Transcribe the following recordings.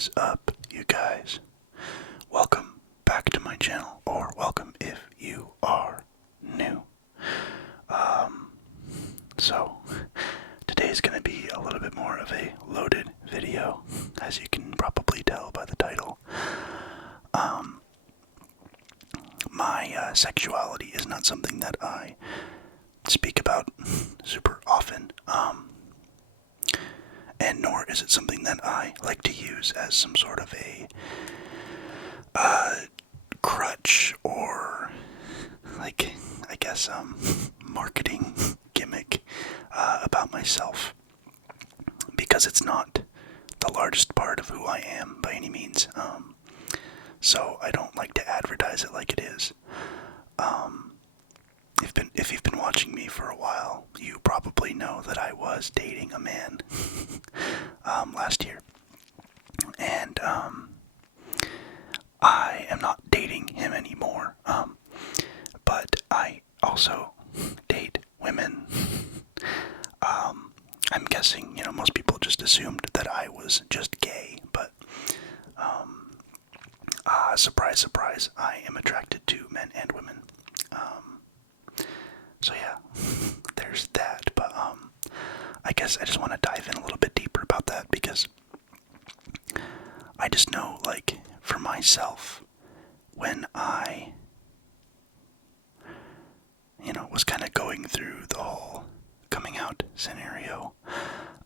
is up, you guys? Welcome back to my channel, or welcome if you are new. So today's gonna be a little bit more of a loaded video, as you can probably tell by the title. My sexuality is not something that I speak about super often, and nor is it something that I like to use as some sort of a crutch or, like, I guess, marketing gimmick about myself, because it's not the largest part of who I am by any means. So I don't like to advertise it like it is. If you've been watching me for a while, you probably know that I was dating a man last year, and I am not dating him anymore. But I also date women. I'm guessing, most people just assumed that I was just gay, but surprise, surprise, I am attracted to men and women. So yeah, there's that, but I guess I just want to dive in a little bit deeper about that, because I just know, like, for myself, when I, was kind of going through the whole coming out scenario,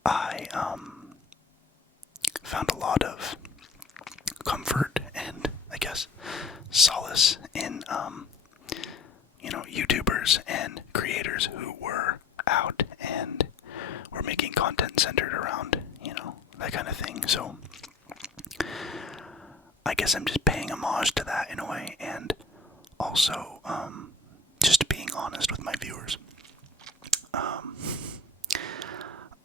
I found a lot of comfort and, I guess, solace in YouTubers and creators who were out and were making content centered around, that kind of thing. So I guess I'm just paying homage to that in a way, and also just being honest with my viewers.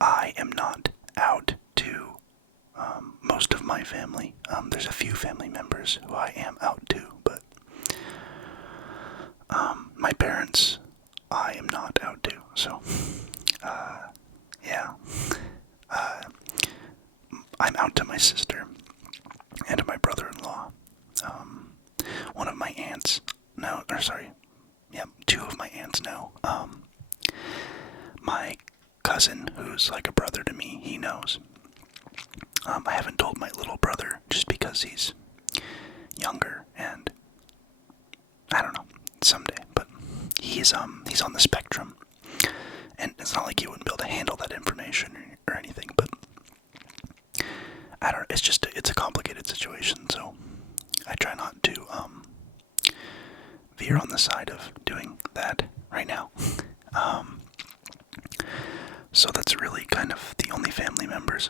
I am not out to most of my family. There's a few family members who I am out to, but my parents, I am not out to. So, yeah. I'm out to my sister and to my brother-in-law. One of my aunts, two of my aunts know. My cousin, who's like a brother to me, he knows. I haven't told my little brother just because he's younger, and I don't know, someday, but he's on the spectrum, and it's not like he wouldn't be able to handle that information or anything, but I don't know, it's a complicated situation, so I try not to veer on the side of doing that right now. So that's really kind of the only family members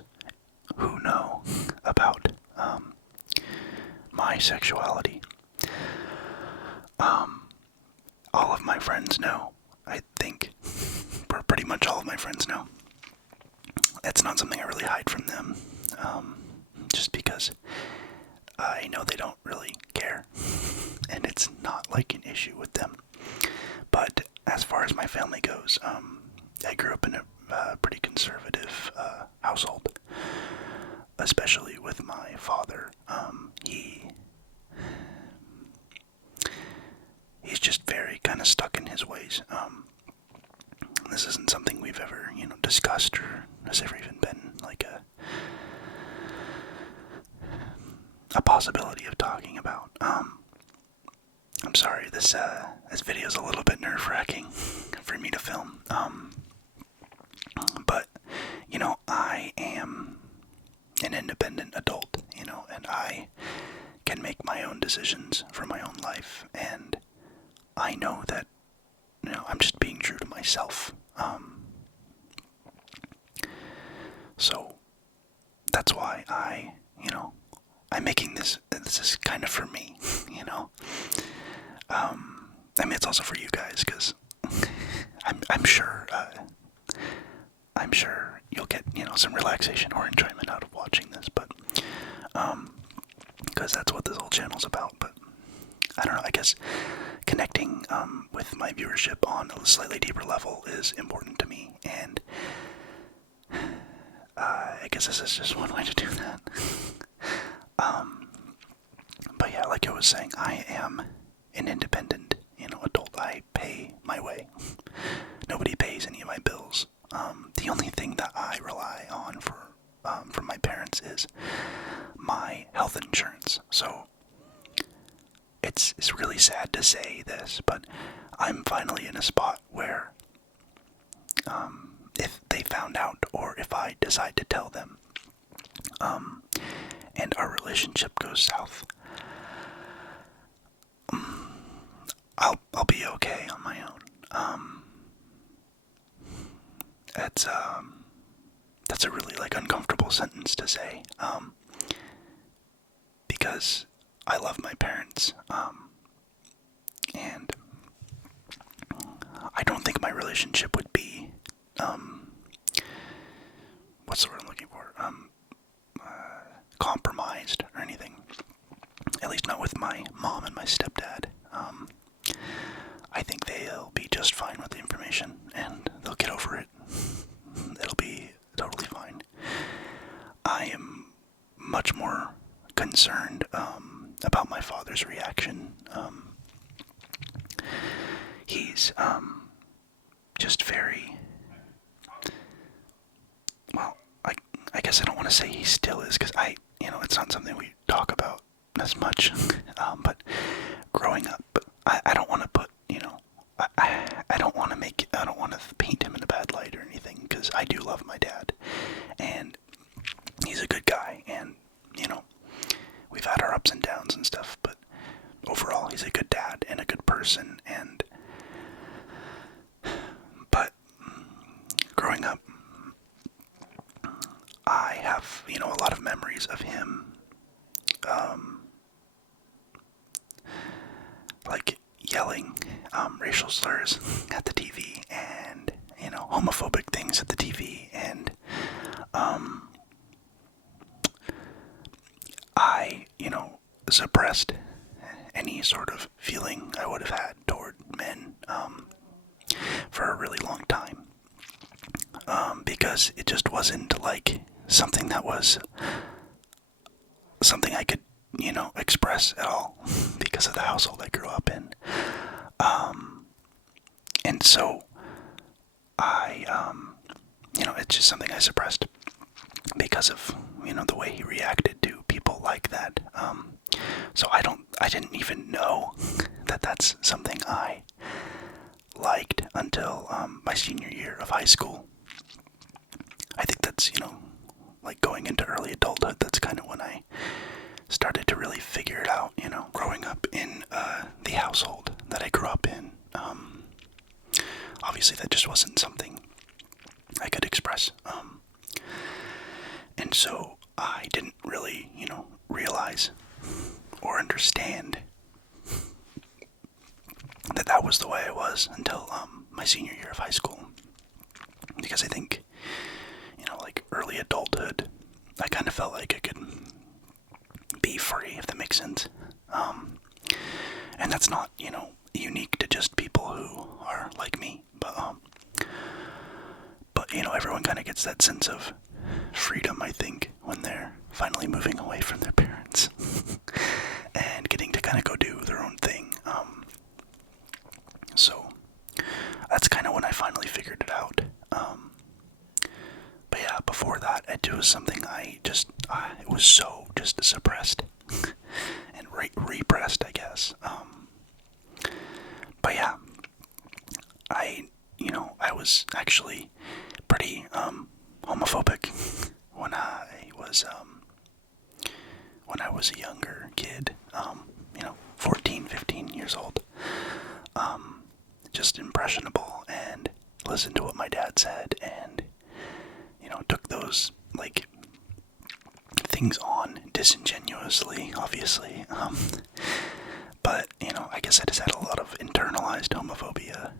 who know about my sexuality. All of my friends know, I think. Pretty much all of my friends know. It's not something I really hide from them, just because I know they don't really care, and it's not like an issue with them. But as far as my family goes, I grew up in a pretty conservative household, especially with my father. He's just very kind of stuck in his ways. This isn't something we've ever, discussed, or has ever even been like a possibility of talking about. I'm sorry, this video's a little bit nerve-wracking for me to film. But, I am an independent adult, and I can make my own decisions for my own life, and I know that, I'm just being true to myself. So that's why I'm making this is kind of for me, I mean, it's also for you guys, because I'm sure you'll get, some relaxation or enjoyment out of watching this, but, because that's what this whole channel's about. But I don't know, I guess connecting with my viewership on a slightly deeper level is important to me, and I guess this is just one way to do that. was saying, I am an independent, adult. I pay my way. Nobody pays any of my bills. The only thing that I rely on from my parents is my health insurance. So it's really sad to say this, but I'm finally in a spot where if they found out, or if I decide to tell them, and our relationship goes south, I'll be okay on my own. That's a really uncomfortable sentence to say, because I love my parents, and I don't think my relationship would be, what's the word I'm looking for, compromised or anything, at least not with my mom and my stepdad. I think they'll be just fine with the information, and they'll get over it. It'll be totally fine. I am much more concerned about my father's reaction. He's just very, well, I guess I don't want to say he still is, because it's not something we talk about as much. But growing up, I don't want to put, I don't want to paint him in a bad light or anything, because I do love my dad, and he's a good guy, and, we've had our ups and downs and stuff, but overall, he's a good dad and a good person, but growing up, I have, a lot of memories of him, yelling racial slurs at the TV, and, homophobic things at the TV, and, I, suppressed any sort of feeling I would have had toward men, for a really long time, because it just wasn't something that was something I could, express at all, because of the household I grew up in. And so I, it's just something I suppressed because of, the way he reacted to people like that. So I didn't even know that that's something I liked until, my senior year of high school. I think that's, going into early adulthood, that's kind of when I started to really figure it out, growing up in the household that I grew up in. Obviously that just wasn't something I could express. And so I didn't really, realize or understand that that was the way I was until my senior year of high school. Because I think, early adulthood, I kind of felt like I could be free, if that makes sense. And that's not, unique to just people who are like me, but everyone kind of gets that sense of freedom, I think, when they're finally moving away from their parents and getting to kind of go do their own thing. So that's kind of when I finally figured it out. But yeah, before that, it was something it was so just suppressed and repressed, I guess. But yeah, I was actually pretty homophobic when I was a younger kid, 14, 15 years old. Just impressionable, and listened to what my dad said, and took those things on disingenuously, obviously. But I guess I just had a lot of internalized homophobia,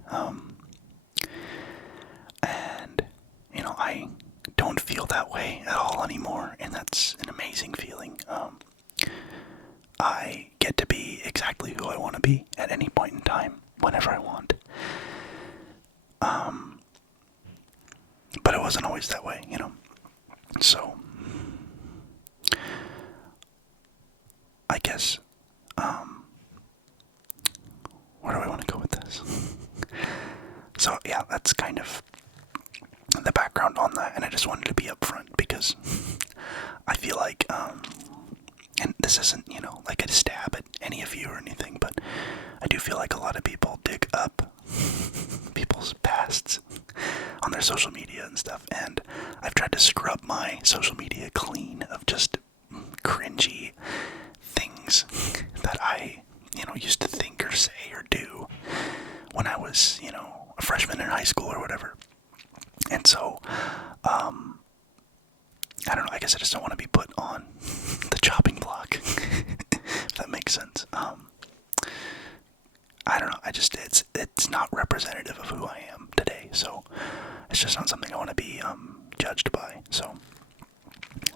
and I don't feel that way at all anymore, and that's an amazing feeling. I get to be exactly who I want to be at any point in time, whenever I want. But it wasn't always that way, So I guess that's kind of the background on that, and I just wanted to be upfront because I feel like, and this isn't, like a stab at any of you or anything, but I do feel like a lot of people dig up people's pasts on their social media and stuff, and I've tried to scrub my social media clean of just cringy things that I, used to think or say or do when I was, a freshman in high school or whatever. And so, I don't know, I guess I just don't want to be put on the chopping block, if that makes sense. I don't know, it's not representative of who I am today, so it's just not something I want to be, judged by, so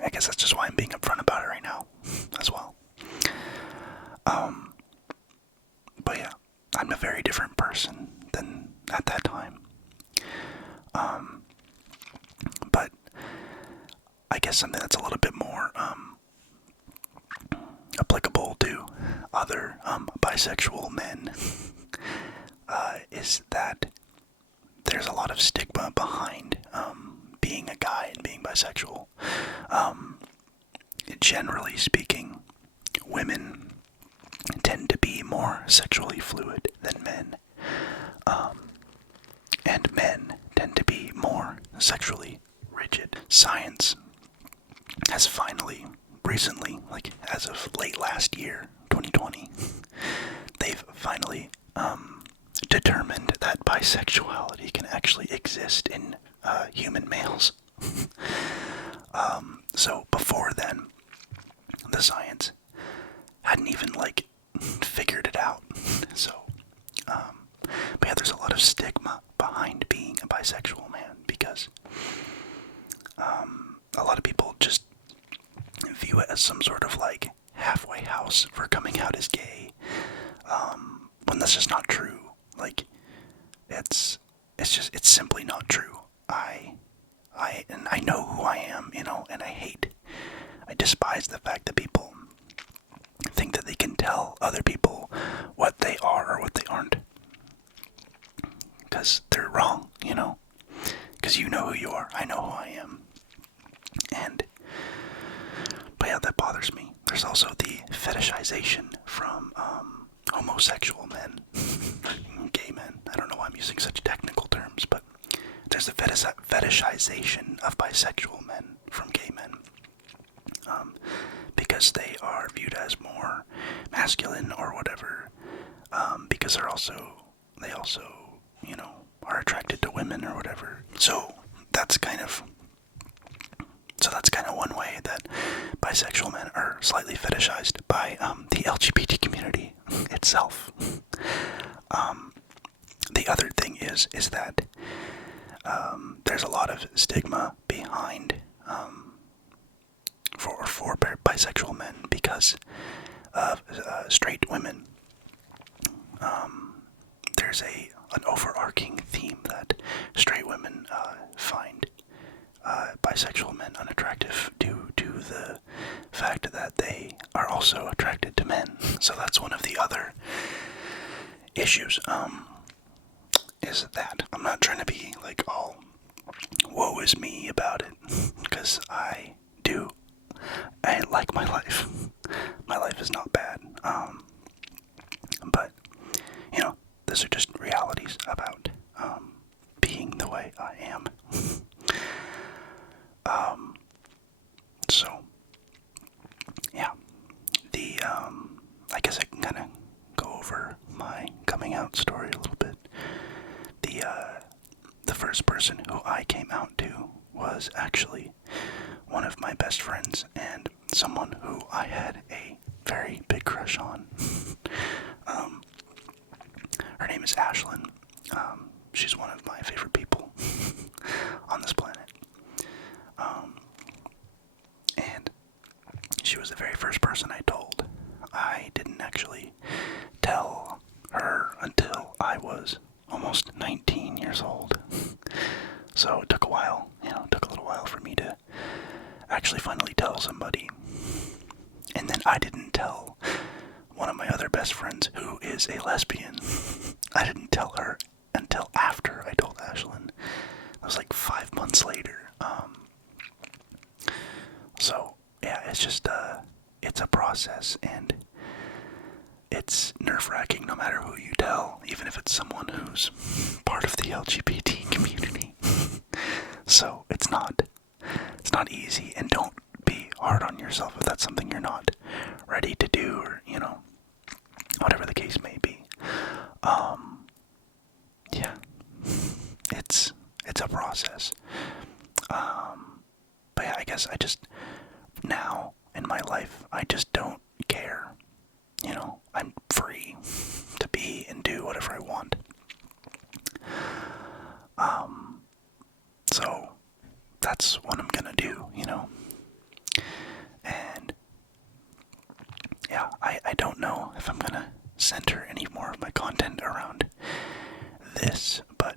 I guess that's just why I'm being upfront about it right now, as well. But yeah, I'm a very different person than at that time. But I guess something that's a little bit more applicable to other bisexual men is that there's a lot of stigma behind being a guy and being bisexual. Generally speaking, women tend to be more sexually fluid than men, and men tend to be more sexually rigid. Science has finally, recently, like as of late last year, 2020, they've finally determined that bisexuality can actually exist in human males. So before then, the science hadn't even figured it out. So, but yeah, there's a lot of stigma behind being a bisexual man because a lot of people just view it as some sort of halfway house for coming out as gay, when that's just not true. It's simply not true. I know who I am, and I despise the fact that people think that they can tell other people what they are or what they aren't. Because they're wrong, Because you know who you are, I know who I am. But yeah, that bothers me. There's also the fetishization from homosexual men, gay men. I don't know why I'm using such technical terms, but there's the fetishization of bisexual men from gay men, because they are viewed as more masculine or whatever, because they also, are attracted to women or whatever. So that's kind of one way that bisexual men are slightly fetishized by the LGBT community itself. The other thing is that there's a lot of stigma behind for bisexual men because of straight women. There's an overarching theme that straight women find bisexual men unattractive due to the fact that they are also attracted to men. So that's one of the other issues, is that I'm not trying to be all woe is me about it, because I like my life. My life is not bad, but these are just realities about being the way I am. So yeah, I guess I can kind of go over my coming out story a little bit. The first person who I came out to was actually one of my best friends and someone who I had a very big crush on. Her name is Ashlyn. She's one of my favorite people on this planet. And she was the very first person I told. I didn't actually tell her until I was almost 19 years old. So it took a while, it took a little while for me to actually finally tell somebody. And then I didn't tell one of my other best friends who is a lesbian. I didn't tell her until after I told Ashlyn. It was like 5 months later. So yeah, it's just it's a process, and it's nerve-wracking no matter who you tell, even if it's someone who's part of the LGBT community. So it's not easy, and don't be hard on yourself if that's something you're not ready to do, or whatever the case may be. Yeah, it's a process. But yeah, I guess I just, now in my life, I just don't care. I'm free to be and do whatever I want. So that's what I'm gonna do, And yeah, I don't know if I'm gonna center any more of my content around this, but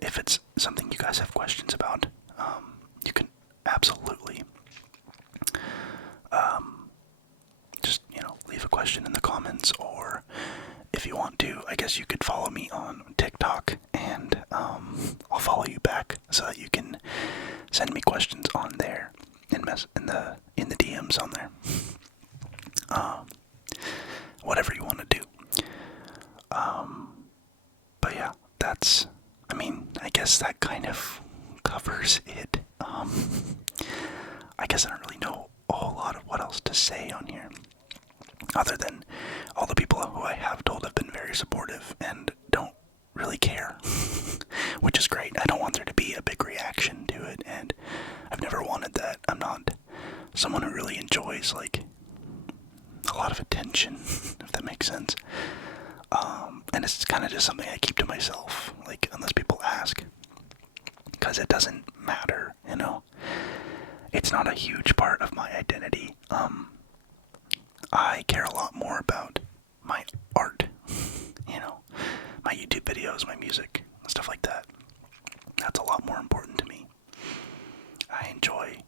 if it's something you guys have questions about, you can absolutely just leave a question in the comments, or if you want to, I guess you could follow me on TikTok, and I'll follow you back so that you can send me questions on there in the DMs on there. Whatever you want to do. But yeah, I guess that kind of covers it. I guess I don't really know a whole lot of what else to say on here, other than all the people who I have told have been very supportive and don't really care, which is great. I don't want there to be a big reaction to it, and I've never wanted that. I'm not someone who really enjoys, a lot of attention, if that makes sense. And it's kind of just something I keep to myself, unless people ask, because it doesn't matter, It's not a huge part of my identity. I care a lot more about my art, my YouTube videos, my music, stuff like that. That's a lot more important to me. I enjoy,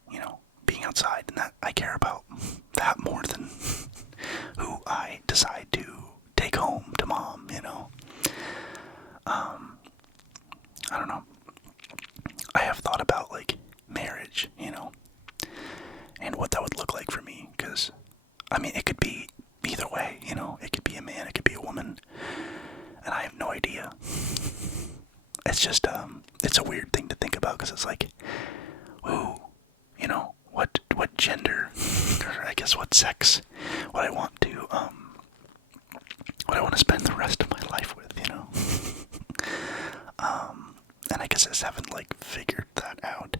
being outside, and that I care about that more than who I decide to take home to mom, I don't know. I have thought about, marriage, and what that would look like for me, because, it could be either way, it could be a man, it could be a woman, and I have no idea. It's just, it's a weird thing to think about, because it's ooh, what gender, or I guess what sex, what I want to spend the rest of my life with, and I guess I just haven't, figured that out,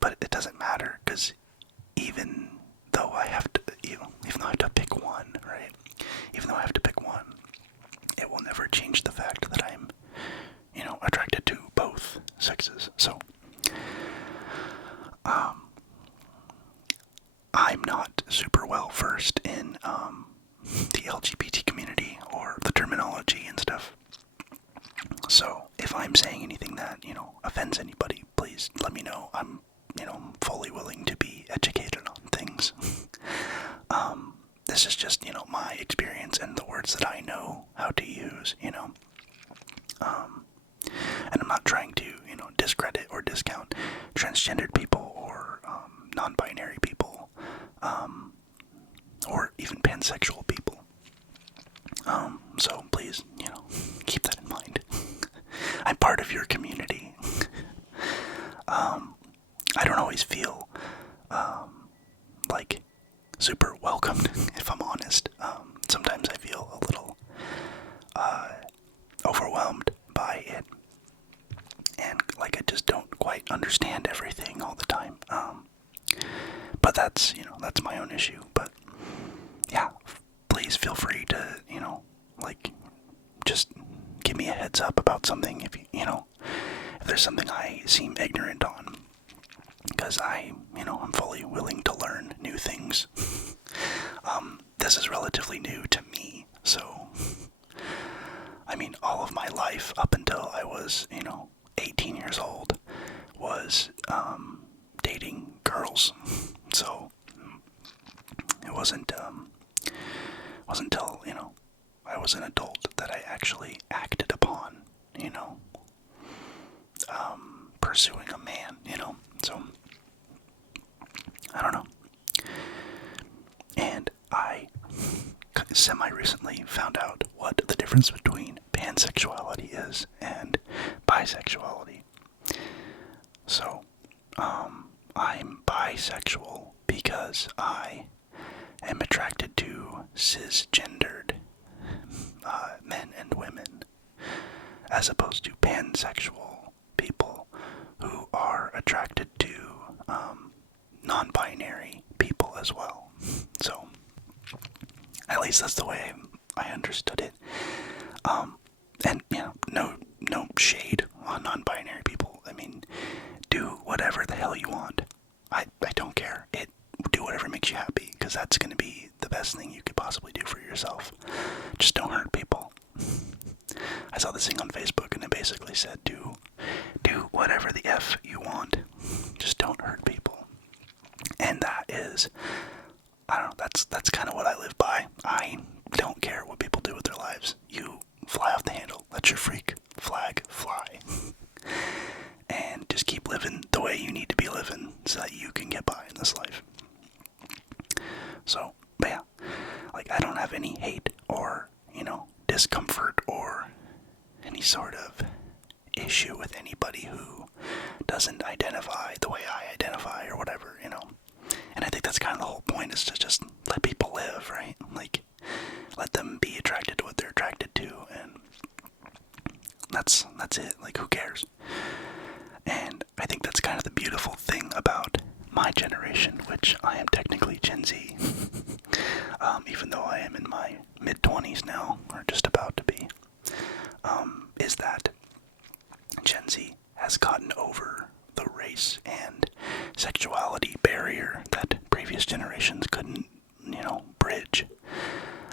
but it doesn't matter, because even though I have to, even though I have to pick one, right, even though I have to pick one, it will never change the fact that I'm, attracted to both sexes. So, I'm not super well versed in, the LGBT community, or the terminology and stuff. So, if I'm saying anything that, offends anybody, please let me know. I'm, fully willing to be educated on things. This is just, my experience and the words that I know how to use, and I'm not trying to, discredit or discount transgendered people, or non-binary people, or even pansexual people. So please, keep that in mind. I'm part of your community. I don't always feel, super welcomed, if I'm honest. Sometimes I feel a little, overwhelmed by it. And, I just don't quite understand everything all the time. But that's, that's my own issue. But, yeah, please feel free to, just give me a heads up about something if if there's something I seem ignorant on. Because I'm fully willing to learn new things. This is relatively new to me, so, all of my life up until I was, 18 years old was, dating girls. So, it wasn't until, I was an adult, that I actually acted upon, pursuing a man, so, I don't know. And I semi-recently found out what the difference between pansexuality is and bisexuality. So, I'm bisexual because I am attracted to cisgendered men and women, as opposed to pansexual people who are attracted to non-binary people as well. So, at least that's the way I understood it. And no shade on non-binary people. I mean, do whatever the hell you want. I don't care. Do whatever makes you happy, because that's going to be the best thing you could possibly do for yourself. Just don't hurt people. I saw this thing on Facebook, and it basically said, do whatever the F you want. Just don't hurt people. And that is, I don't know, that's kind of what I live by. I don't care what people do with their lives. You fly off the handle. Let your freak flag fly. And just keep living the way you need to be living so that you can get by in this life. So, but yeah, like, I don't have any hate or, discomfort or any sort of issue with anybody who doesn't identify the way I identify or whatever, And I think that's kind of the whole point, is to just let people live, right? Like, let them be attracted to what they're attracted to, and that's it. Like, who cares? And I think that's kind of the beautiful thing about my generation, which I am technically Gen Z, even though I am in my mid-20s now, or just about to be, is that Gen Z has gotten over the race and sexuality barrier that previous generations couldn't, bridge.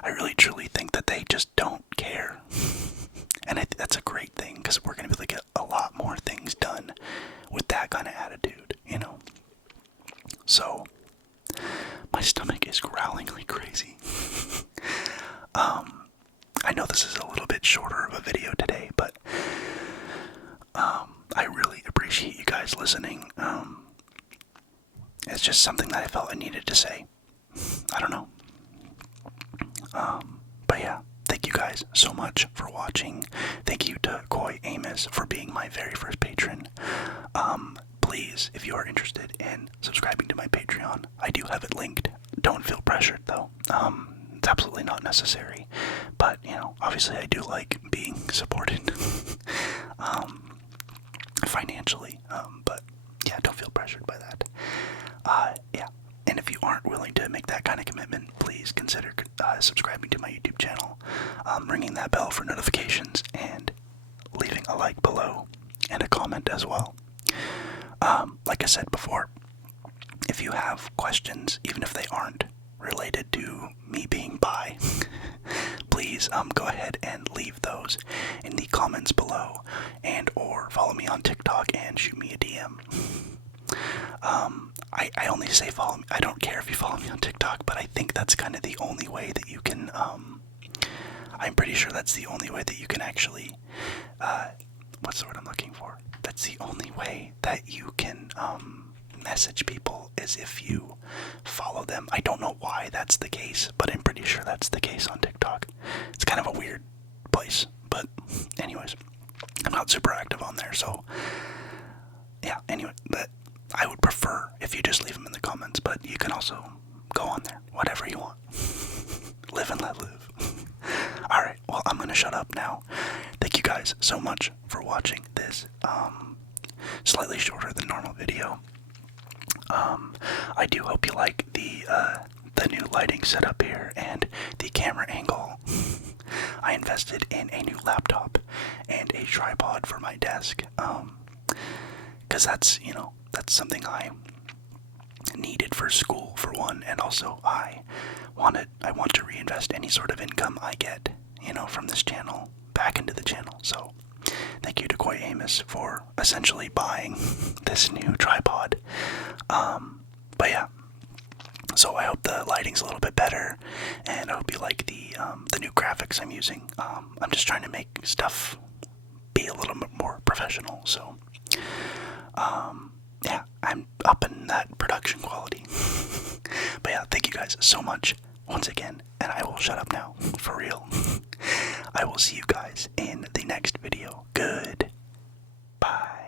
I really truly think that they just don't care. And I think that's a great thing, because we're going to be able to get a lot more things done with that kind of attitude, So, my stomach is growling like crazy. I know this is a little bit shorter of a video today, but I really appreciate you guys listening. It's just something that I felt I needed to say. I don't know. But yeah, thank you guys so much for watching. Thank you to Coy Amos for being my very first patron. Please, if you are interested in subscribing to my Patreon, I do have it linked. Don't feel pressured, though. It's absolutely not necessary. But, obviously I do like being supported financially. But, yeah, don't feel pressured by that. Yeah. And if you aren't willing to make that kind of commitment, please consider subscribing to my YouTube channel, ringing that bell for notifications, and leaving a like below and a comment as well. Like I said before, if you have questions, even if they aren't related to me being bi, please go ahead and leave those in the comments below, and or follow me on TikTok and shoot me a DM. I only say follow me. I don't care if you follow me on TikTok, but I think that's kind of the only way that you can, I'm pretty sure that's the only way that you can actually, what's the word I'm looking for? That's the only way that you can, message people, is if you follow them. I don't know why that's the case, but I'm pretty sure that's the case on TikTok. It's kind of a weird place, but anyways, I'm not super active on there, so yeah, anyway, but I would prefer if you just leave them in the comments, but you can also go on there, whatever you want. Live and let live. Alright, well, I'm gonna shut up now. Thank you guys so much for watching this, slightly shorter than normal video. I do hope you like the new lighting setup here and the camera angle. I invested in a new laptop and a tripod for my desk, because that's something I needed for school, for one, and also I want to reinvest any sort of income I get, from this channel back into the channel. So thank you to Coy Amos for essentially buying this new tripod. But yeah, So I hope the lighting's a little bit better, and I hope you like the new graphics I'm using. I'm just trying to make stuff be a little bit more professional. So yeah, I'm upping that production quality. But yeah, thank you guys so much once again, and I will shut up now, for real. I will see you guys in the next video. Goodbye.